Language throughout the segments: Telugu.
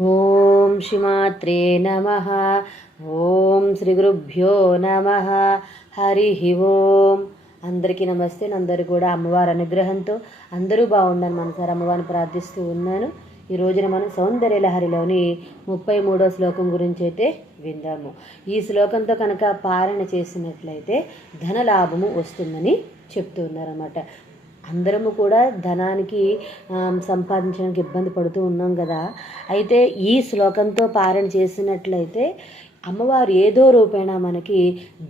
ఓం శ్రీమాత్రే నమ. ఓం శ్రీ గురుభ్యో నమ. హరి ఓం. అందరికీ నమస్తే. అందరూ కూడా అమ్మవారి అనుగ్రహంతో అందరూ బాగుండాలని మనసారి అమ్మవారిని ప్రార్థిస్తూ ఉన్నాను. ఈ రోజున మనం సౌందర్య లహరిలోని ముప్పై మూడో శ్లోకం గురించి అయితే విందాము. ఈ శ్లోకంతో కనుక పాలన చేసినట్లయితే ధనలాభము వస్తుందని చెప్తూ ఉన్నారన్నమాట. అందరము కూడా ధనానికి సంపాదించడానికి ఇబ్బంది పడుతూ ఉన్నాం కదా. అయితే ఈ శ్లోకంతో పారణ చేసినట్లయితే అమ్మవారు ఏదో రూపేణా మనకి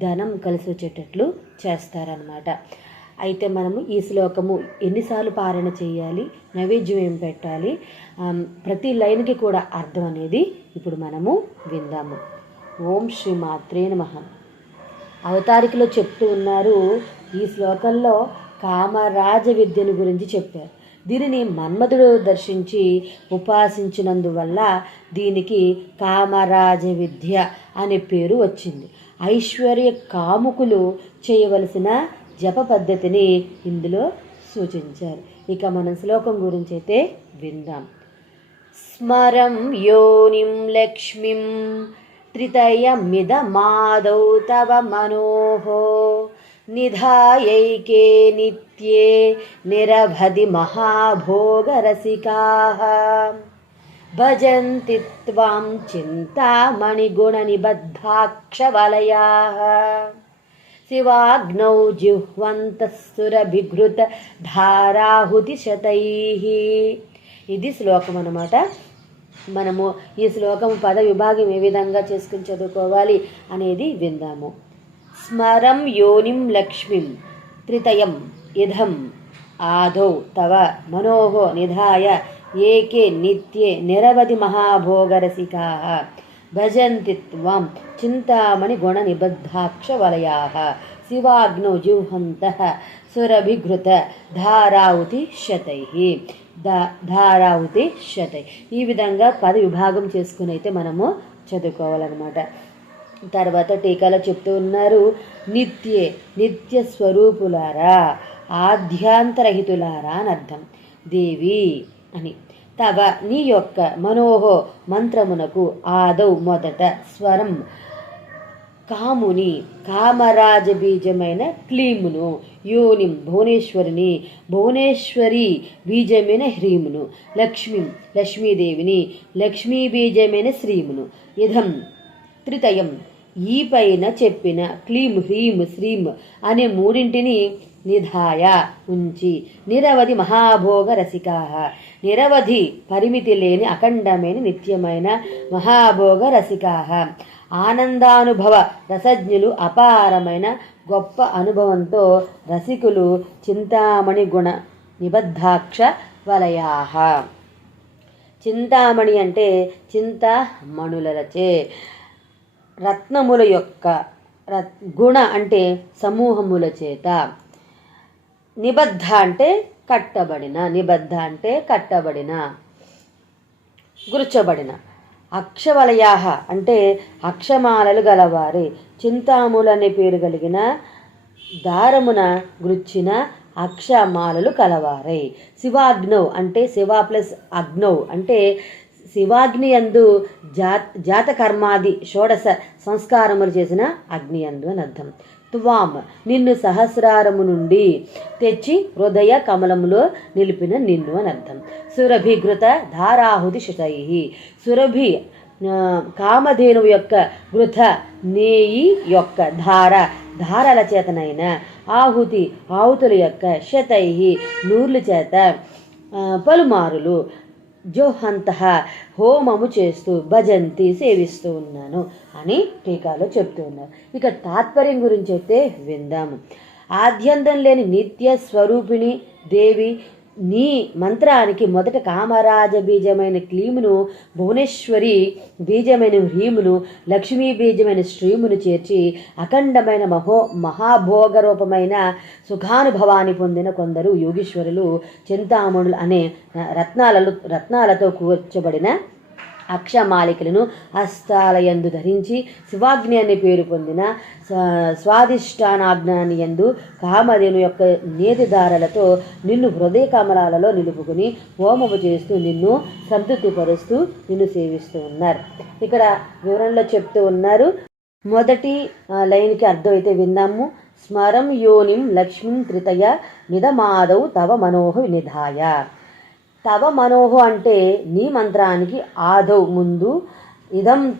ధనం కలిసి వచ్చేటట్లు చేస్తారనమాట అయితే మనము ఈ శ్లోకము ఎన్నిసార్లు పారణ చేయాలి నైవేద్యం ఏం పెట్టాలి ప్రతి లైన్కి కూడా అర్థం అనేది ఇప్పుడు మనము విందాము. ఓం శ్రీ మాత్రే నమ. అవతారికలో చెప్తూ ఉన్నారు ఈ శ్లోకంలో కామరాజ విద్యను గురించి చెప్పారు. దీనిని మన్మధుడు దర్శించి ఉపాసించినందువల్ల దీనికి కామరాజ విద్య అనే పేరు వచ్చింది. ఐశ్వర్య కాముకులు చేయవలసిన జప పద్ధతిని ఇందులో సూచించారు. ఇక మన శ్లోకం గురించి అయితే విందాం. స్మరం యోనిం లక్ష్మిం త్రితయమిదమాదౌ తవ మనోహో నిధాయైకే నిత్యే నిరవధి మహాభోగరసికా భజంతి త్వాం చింతామణిగుణ నిబద్ధాక్షవలయా శివాగ్నౌ జిహ్వంతసురభిఘృత ధారాహుతి శతై ఇది శ్లోకం అనమాట మనము ఈ శ్లోకం పద విభాగం ఏ విధంగా చేసుకుని చదువుకోవాలి అనేది విందాము. స్మరం యోనిం లక్ష్మిం త్రితయం ఇదం ఆదౌ తవ మనోహ నిధాయ ఏకే నిత్యే నిరవధి మహాభోగరసికా భజంతి త్వం చింతామణి గుణ నిబద్ధాక్ష వలయా శివాగ్నౌ జిహ్వంత సురభిఘృత ధారావుతి శతై ధారావుతి శతై ఈ విధంగా పద విభాగం చేసుకుని అయితే మనము చదువుకోవాలన్నమాట. తర్వాత టీకాలో చెప్తూ ఉన్నారు నిత్యే నిత్య స్వరూపులారా ఆధ్యాంతరహితులారా అని అర్థం. దేవి అని. తవ నీ యొక్క మనోహో మంత్రమునకు ఆదౌ మొదట స్వరం కాముని కామరాజ బీజమైన క్లీమును యోనిం భువనేశ్వరిని భువనేశ్వరి బీజమైన హ్రీమును లక్ష్మిం లక్ష్మీదేవిని లక్ష్మీ బీజమైన శ్రీమును ఇదం త్రితయం ఈ పైన చెప్పిన క్లీం హ్రీం శ్రీం అనే మూడింటిని నిధాయ ఉంచి నిరవధి మహాభోగ రసికా. నిరవధి పరిమితి లేని అఖండమైన నిత్యమైన మహాభోగ రసికా. ఆనందానుభవ రసజ్ఞులు అపారమైన గొప్ప అనుభవంతో రసికులు చింతామణి గుణ నిబద్ధాక్ష వలయాహ చింతామణి అంటే చింతామణులరచే రత్నముల యొక్క రత్ గుణ అంటే సమూహముల చేత. నిబద్ధ అంటే కట్టబడిన నిబద్ధ అంటే కట్టబడిన గుర్చబడిన. అక్షవలయాహ అంటే అక్షమాలలు గలవారి. చింతాములనే పేరు కలిగిన దారమున గుర్చిన అక్షమాలలు కలవారై. శివాగ్నౌ అంటే శివ ప్లస్ అగ్నౌ అంటే శివాగ్ని అందు జాత జాతకర్మాది షోడశ సంస్కారములు చేసిన అగ్ని అందు అని అర్థం. త్వాం నిన్ను సహస్రారము నుండి తెచ్చి హృదయ కమలములో నిలిపిన నిన్ను అని అర్థం. సురభిఘృత ధారాహుతి శతై సురభి కామధేనువు యొక్క గృథ నేయి యొక్క ధార ధారల చేతనైన ఆహుతి ఆహుతుల యొక్క శతై నూర్ల చేత పలుమారులు జోహంత హోమము చేస్తూ భజంతి సేవిస్తూ ఉన్నాను అని టీకాలో చెప్తూ ఉన్నారు. ఇక తాత్పర్యం గురించి అయితే విందాము. ఆద్యంతం లేని నిత్య స్వరూపిణి దేవి నీ మంత్రానికి మొదట కామరాజ బీజమైన క్లీమును భువనేశ్వరి బీజమైన హ్రీమును లక్ష్మీ బీజమైన శ్రీమును చేర్చి అఖండమైన మహో మహాభోగ రూపమైన సుఖానుభవాన్ని పొందిన కొందరు యోగీశ్వరులు చింతామణులు అనే రత్నాలలో రత్నాలతో కూర్చబడిన అక్షమాలికలను హస్తాలయందు ధరించి శివాగ్ని అనే పేరు పొందిన స్వా- స్వాదిష్టానాజ్ఞాని యందు కామధేను యొక్క నేతిదారలతో నిన్ను హృదయ కమలాలలో నిలుపుకుని హోమము చేస్తూ నిన్ను సంతృప్తిపరుస్తూ నిన్ను సేవిస్తూ ఉన్నారు. ఇక్కడ వివరణలో చెప్తూ ఉన్నారు. మొదటి లైన్కి అర్థం అయితే విందాము. స్మరం యోనిం లక్ష్మీం త్రితయ నిదమాదౌ తవ మనోహ నిధాయ తవ మనోహ అంటే నీ మంత్రానికి ఆదౌ ముందు ఇదం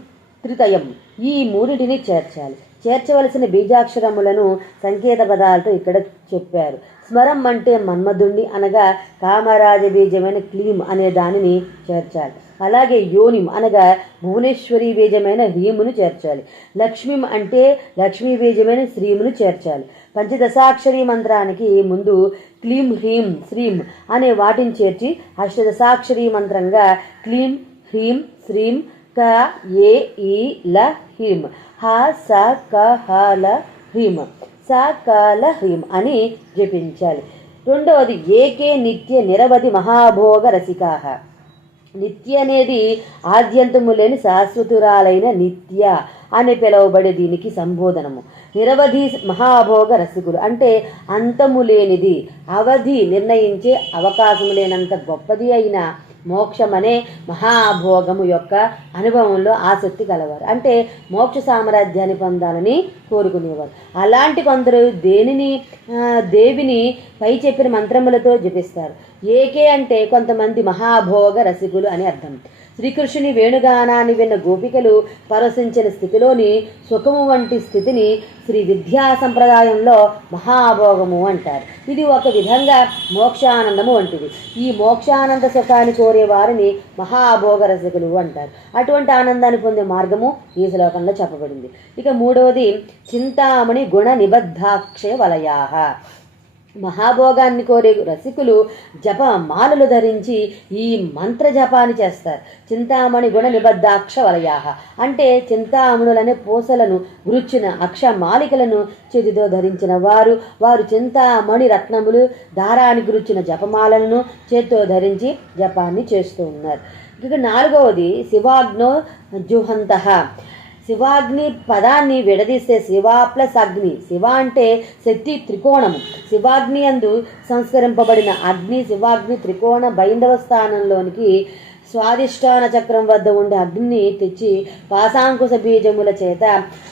త్రితయం. ఈ మూడింటిని చేర్చాలి. చేర్చవలసిన బీజాక్షరములను సంకేత పదాలతో ఇక్కడ చెప్పారు. స్మరం అంటే మన్మధుణ్ణి అనగా కామరాజ బీజమైన క్లీం అనే దానిని చేర్చాలి. అలాగే యోనిం అనగా భువనేశ్వరి బీజమైన హ్రీమును చేర్చాలి. లక్ష్మీం అంటే లక్ష్మీ బీజమైన శ్రీమును చేర్చాలి. పంచదశాక్షరి మంత్రానికి ముందు క్లీం హ్రీం శ్రీం అనే వాటిని చేర్చి అష్టదశాక్షరీ మంత్రంగా క్లీం హ్రీం శ్రీం క ఏ ఈ ల హ్రీం. హ స క హ ల హ్రీం. స క ల హ్రీం అని జపించాలి. రెండవది ఏకే నిత్య నిరవధి మహాభోగ రసికాహ నిత్య అనేది ఆద్యంతము లేని శాశ్వతురాలైన నిత్య. అని పిలువబడే దీనికి సంబోధనము. నిరవధి మహాభోగ రసికులు అంటే అంతము లేనిది అవధి నిర్ణయించే అవకాశం లేనంత గొప్పది అయిన మోక్షం అనే మహాభోగము యొక్క అనుభవంలో ఆసక్తి కలవారు. అంటే మోక్ష సామ్రాజ్యాన్ని పొందాలని కోరుకునేవారు. అలాంటి కొందరు దేనిని దేవిని పై చెప్పిన మంత్రములతో జపిస్తారు. ఏకే అంటే కొంతమంది మహాభోగ రసికులు అని అర్థం. శ్రీకృష్ణుని వేణుగానాన్ని విన్న గోపికలు పరవశించిన స్థితిలోని సుఖము వంటి స్థితిని శ్రీ విద్యా సంప్రదాయంలో మహాభోగము అంటారు. ఇది ఒక విధంగా మోక్షానందము వంటిది. ఈ మోక్షానంద సుఖాన్ని కోరే వారిని మహాభోగ రసికులు అంటారు. అటువంటి ఆనందాన్ని పొందే మార్గము ఈ శ్లోకంలో చెప్పబడింది. ఇక మూడవది చింతామణి గుణ నిబద్ధాక్షయ వలయాహ. మహాభోగాన్ని కోరే రసికులు జప మాలలు ధరించి ఈ మంత్ర జపాన్ని చేస్తారు. చింతామణి గుణ నిబద్ధాక్ష వలయాహ అంటే చింతామణులనే పూసలను గురుచిన అక్ష మాలికలను చేతితో ధరించిన వారు వారు చింతామణి రత్నములు దారానికి గురుచిన జపమాలను చేతితో ధరించి జపాన్ని చేస్తూ ఉన్నారు. ఇక నాలుగవది శివాగ్నో జుహంత. శివాగ్ని పదాన్ని విడదీస్తే శివ ప్లస్ అగ్ని. శివ అంటే శక్తి త్రికోణము. శివాగ్ని అందు సంస్కరింపబడిన అగ్ని శివాగ్ని త్రికోణ బైందవ స్థానంలోనికి స్వాదిష్టాన చక్రం వద్ద ఉండే అగ్నిని తెచ్చి పాశాంకుశ బీజముల చేత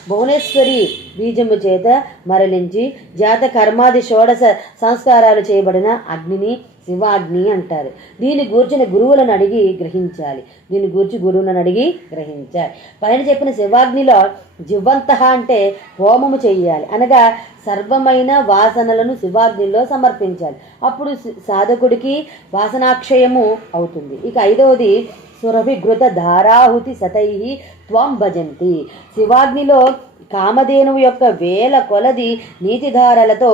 భువనేశ్వరి బీజము చేత మరలించి జాత కర్మాది షోడశ సంస్కారాలు చేయబడిన అగ్నిని శివాగ్ని అంటారు. దీని గూర్చిన గురువులను అడిగి గ్రహించాలి. దీని గూర్చి గురువులను అడిగి గ్రహించాలి. పైన చెప్పిన శివాగ్నిలో జివ్వంత అంటే హోమము చేయాలి అనగా సర్వమైన వాసనలను శివాగ్నిలో సమర్పించాలి. అప్పుడు సాధకుడికి వాసనాక్షయము అవుతుంది. ఇక ఐదవది సురభిఘృత ధారాహుతి సతై త్వం భజంతి. శివాగ్నిలో కామధేనువు యొక్క వేల కొలది నీతిధారలతో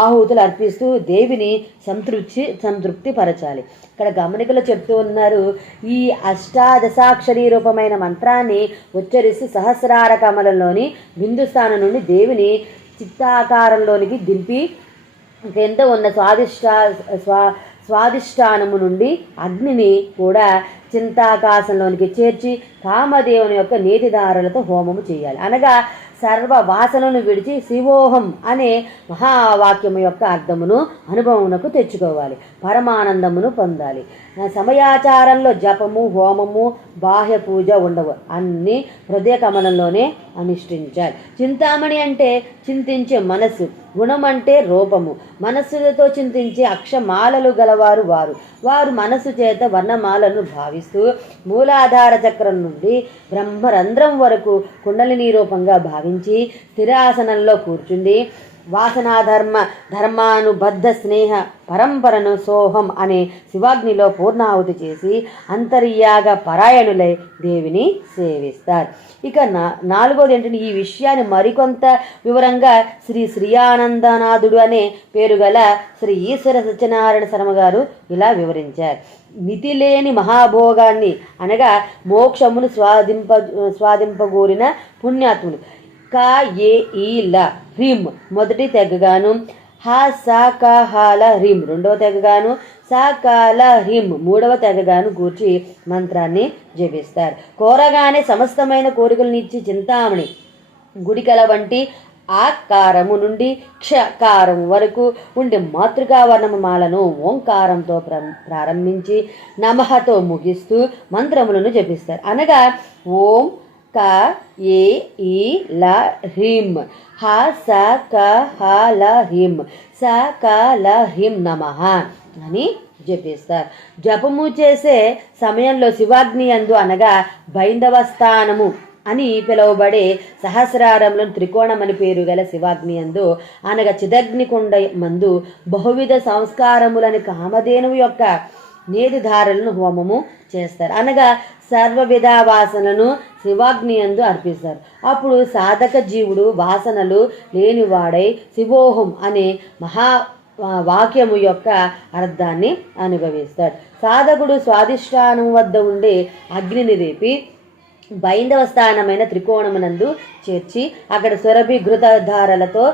ఆహుతులు అర్పిస్తూ దేవిని సంతృప్తి సంతృప్తి పరచాలి ఇక్కడ గమనికలు చెప్తూ ఉన్నారు ఈ అష్టాదశాక్షరీ రూపమైన మంత్రాన్ని ఉచ్చరిస్తూ సహస్రార కమలంలోని బిందుస్థానం నుండి దేవిని చిత్తాకారంలోనికి దింపి కింద ఉన్న స్వాదిష్ట స్వా స్వాధిష్టానము నుండి అగ్నిని కూడా చింతాకాశంలోనికి చేర్చి కామదేవుని యొక్క నేతిదారులతో హోమము చేయాలి. అనగా సర్వ వాసనను విడిచి శివోహం అనే మహావాక్యము యొక్క అర్థమును అనుభవమునకు తెచ్చుకోవాలి. పరమానందమును పొందాలి. సమయాచారంలో జపము హోమము బాహ్య పూజ ఉండవు. అన్నీ హృదయ కమలంలోనే అనుష్ఠించాలి. చింతామణి అంటే చింతించే మనస్సు గుణం అంటే రూపము. మనస్సులతో చింతించే అక్షమాలలు గలవారు వారు. వారు మనస్సు చేత వర్ణమాలను భావిస్తూ మూలాధార చక్రం నుండి బ్రహ్మరంధ్రం వరకు కుండలిని రూపంగా భావించి స్థిరాసనంలో కూర్చుండి వాసనాధర్మ ధర్మానుబద్ధ స్నేహ పరంపరను సోహం అనే శివాగ్నిలో పూర్ణాహుతి చేసి అంతర్యాగ పరాయణులై దేవిని సేవిస్తారు. ఇక నా నాలుగోది ఏంటంటే ఈ విషయాన్ని మరికొంత వివరంగా శ్రీ శ్రీయానందనాథుడు అనే పేరు గల శ్రీ ఈశ్వర సత్యనారాయణ శర్మ గారు ఇలా వివరించారు. మితిలేని మహాభోగాన్ని అనగా మోక్షమును స్వాదింప స్వాదింపగోరిన పుణ్యాత్ములు. క ఏ ఈ ల. హ్రీం మొదటి తెగగాను. హా సా కా హాల హ్రీం రెండవ తెగగాను. సా కాల హ్రీం మూడవ తెగగాను కూర్చి మంత్రాన్ని జపిస్తారు. కోరగానే సమస్తమైన కోరికలను ఇచ్చి చింతామణి గుడికల వంటి ఆకారము నుండి క్షకారం వరకు ఉండే మాతృకావర్ణము మాలను ఓంకారంతో ప్ర ప్రారంభించి నమహతో ముగిస్తూ మంత్రములను జపిస్తారు. అనగా ఓం క ఏ ఈ ల హ్రీం హ స క హ ల హ్రీం స క ల హ్రీం నమః అని జపిస్తారు జపము చేసే సమయంలో శివాగ్ని అందు అనగా బైందవ స్థానము అని పిలువబడే సహస్రారంలో త్రికోణమని పేరు గల శివాగ్ని అందు అనగా చిదగ్నికుండ మందు బహువిధ సంస్కారములని కామధేనువు యొక్క నేతిధారలను హోమము చేస్తారు. అనగా సర్వవిధ వాసనను శివాగ్ని అందు అర్పిస్తారు. అప్పుడు సాధక జీవుడు వాసనలు లేనివాడై శివోహం అనే మహా వాక్యము యొక్క అర్థాన్ని అనుభవిస్తాడు. సాధకుడు స్వాధిష్టానం వద్ద ఉండే అగ్నిని రేపి బైందవ స్థానమైన త్రికోణమునందు చేర్చి అక్కడ సురభి ఘృతధారలతో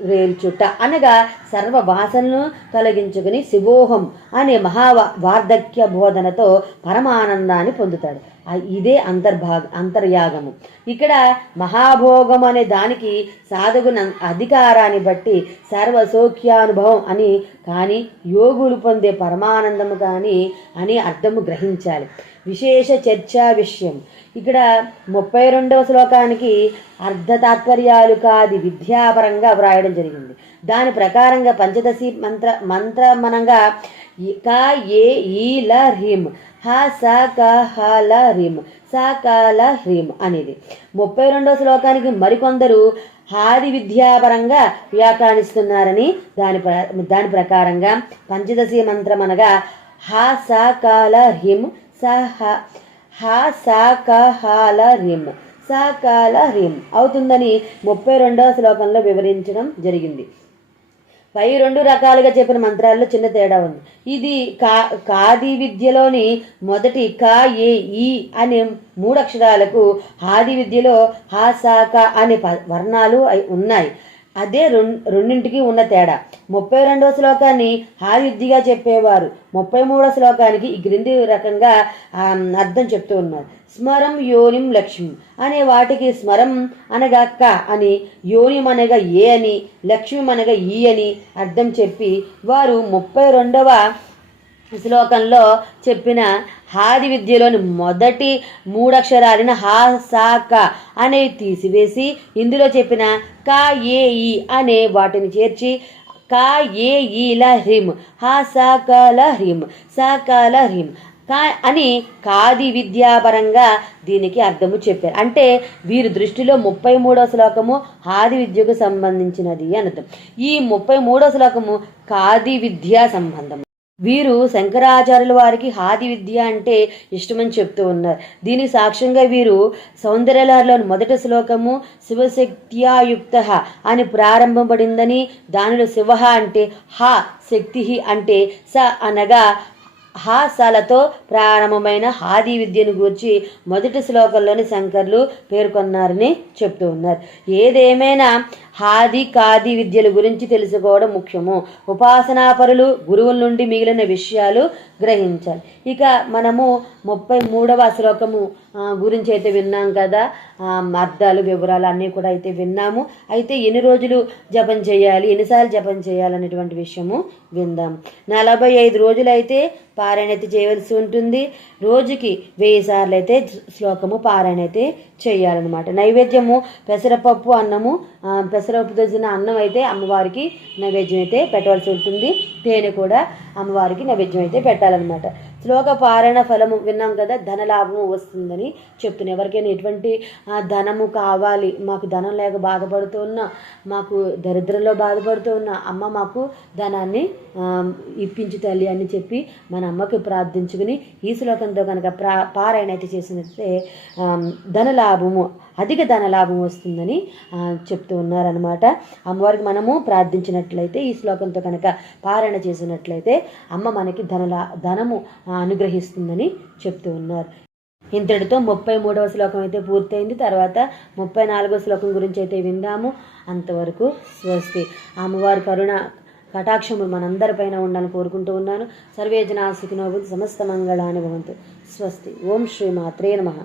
వేల్చుట. అనగా సర్వ వాసనను తొలగించుకుని శివోహం అనే మహా వార్ధక్య బోధనతో పరమానందాన్ని పొందుతాడు. ఇదే అంతర్భాగ అంతర్యాగము. ఇక్కడ మహాభోగం అనే దానికి సాధకున అధికారాన్ని బట్టి సర్వసౌఖ్యానుభవం అని కానీ యోగులు పొందే పరమానందము కానీ అని అర్థము గ్రహించాలి. విశేష చర్చా విషయం. ఇక్కడ ముప్పై రెండవ శ్లోకానికి అర్ధ తాత్పర్యాలు కాది విద్యాపరంగా వ్రాయడం జరిగింది. దాని ప్రకారంగా పంచదశి మంత్ర మంత్రమనంగా క ఏ ఈ ల హ్రీం హ స క హ ల హ్రీం స క ల హ్రీం అనేది. ముప్పై రెండవ శ్లోకానికి మరికొందరు హాది విద్యాపరంగా వ్యాఖ్యానిస్తున్నారని దాని ప్ర- దాని ప్రకారంగా పంచదశి మంత్రం అనగా హ స క ల హ్రీం స హ హ స క హ ల హ్రీం స హ్రీం అవుతుందని ముప్పై రెండవ శ్లోకంలో వివరించడం జరిగింది. పై రెండు రకాలుగా చెప్పిన మంత్రాల్లో చిన్న తేడా ఉంది. ఇది కా కాది విద్యలోని మొదటి క ఏ ఈ అనే మూడు అక్షరాలకు ఆది విద్యలో హా సా క అనే ప వర్ణాలు ఉన్నాయి. అదే రెండింటికి ఉన్న తేడా. ముప్పై రెండవ శ్లోకాన్ని హాయుద్ధిగా చెప్పేవారు. ముప్పై మూడవ శ్లోకానికి ఈ క్రింది రకంగా అర్థం చెప్తూ ఉన్నారు. స్మరం యోనిం లక్ష్మి అనే వాటికి స్మరం అనగా క అని యోనిం అనగా ఏ అని లక్ష్మి అనగా ఈ అని అర్థం చెప్పి వారు ముప్పై రెండవ శ్లోకంలో చెప్పిన హాది విద్యలోని మొదటి మూడక్షరాలైన హా సా క అనేవి తీసివేసి ఇందులో చెప్పిన క ఏ ఈ అనే వాటిని చేర్చి కా ఏ ఈల హ్రీం హా సా కల హ్రీం సా హ్రీం కా అని కాది విద్యాపరంగా దీనికి అర్థము చెప్పారు. అంటే వీరి దృష్టిలో ముప్పై మూడో శ్లోకము ఆది విద్యకు సంబంధించినది అని అర్థం ఈ ముప్పై మూడో శ్లోకము కాది విద్యా సంబంధం వీరు శంకరాచార్యుల వారికి హాది విద్య అంటే ఇష్టమని చెప్తూ ఉన్నారు. దీని సాక్ష్యంగా వీరు సౌందర్యలహరిలోని మొదటి శ్లోకము శివశక్త్యాయుక్త అని ప్రారంభపడిందని దానిలో శివ అంటే హ శక్తి అంటే స అనగా హాసాలతో ప్రారంభమైన హాది విద్యను గూర్చి మొదటి శ్లోకంలోని శంకర్లు పేర్కొన్నారని చెప్తూ ఉన్నారు. ఏదేమైనా హాది కాది విద్యల గురించి తెలుసుకోవడం ముఖ్యము. ఉపాసనాపరులు గురువుల నుండి మిగిలిన విషయాలు గ్రహించాలి. ఇక మనము ముప్పై మూడవ శ్లోకము గురించి అయితే విన్నాం కదా. అర్థాలు వివరాలు అన్నీ కూడా అయితే విన్నాము. అయితే ఎన్ని రోజులు జపం చేయాలి ఎన్నిసార్లు జపం చేయాలనేటువంటి విషయము విందాం. నలభై ఐదు రోజులు అయితే పారాయణ అయితే చేయవలసి ఉంటుంది. రోజుకి వెయ్యి సార్లు అయితే శ్లోకము పారాయణ అయితే చేయాలన్నమాట. నైవేద్యము పెసరపప్పు అన్నము పెసరపప్పు తెచ్చిన అన్నం అయితే అమ్మవారికి నైవేద్యం అయితే పెట్టవలసి ఉంటుంది. తేనె కూడా అమ్మవారికి నైవేద్యం అయితే పెట్టాలన్నమాట. శ్లోక పారాయణ ఫలము విన్నాం కదా ధనలాభము వస్తుందని చెప్తున్నాను ఎవరికైనా ఎటువంటి ధనము కావాలి మాకు ధనం లేక బాధపడుతున్నా మాకు దరిద్రంలో బాధపడుతూ ఉన్నా అమ్మ మాకు ధనాన్ని ఇప్పించు తల్లి అని చెప్పి మన అమ్మకి ప్రార్థించుకుని ఈ శ్లోకంతో కనుక ప్రా పారాయణ అయితే చేసినట్టే ధనలాభము ధన లాభము అధిక ధన లాభం వస్తుందని చెప్తూ ఉన్నారనమాట అమ్మవారికి మనము ప్రార్థించినట్లయితే ఈ శ్లోకంతో కనుక పారాయణ చేసినట్లయితే అమ్మ మనకి ధనలా ధనము అనుగ్రహిస్తుందని చెప్తూ ఉన్నారు. ఇంతటితో ముప్పై మూడవ శ్లోకం అయితే పూర్తయింది. తర్వాత ముప్పై నాలుగవ శ్లోకం గురించి అయితే విందాము. అంతవరకు స్వస్తి. అమ్మవారి కరుణ కటాక్షములు మనందరిపైన ఉండాలని కోరుకుంటూ ఉన్నాను. సర్వే జనా భవంతు, సమస్త మంగళాని భవంతు. స్వస్తి. ఓం శ్రీ మాత్రే నమః.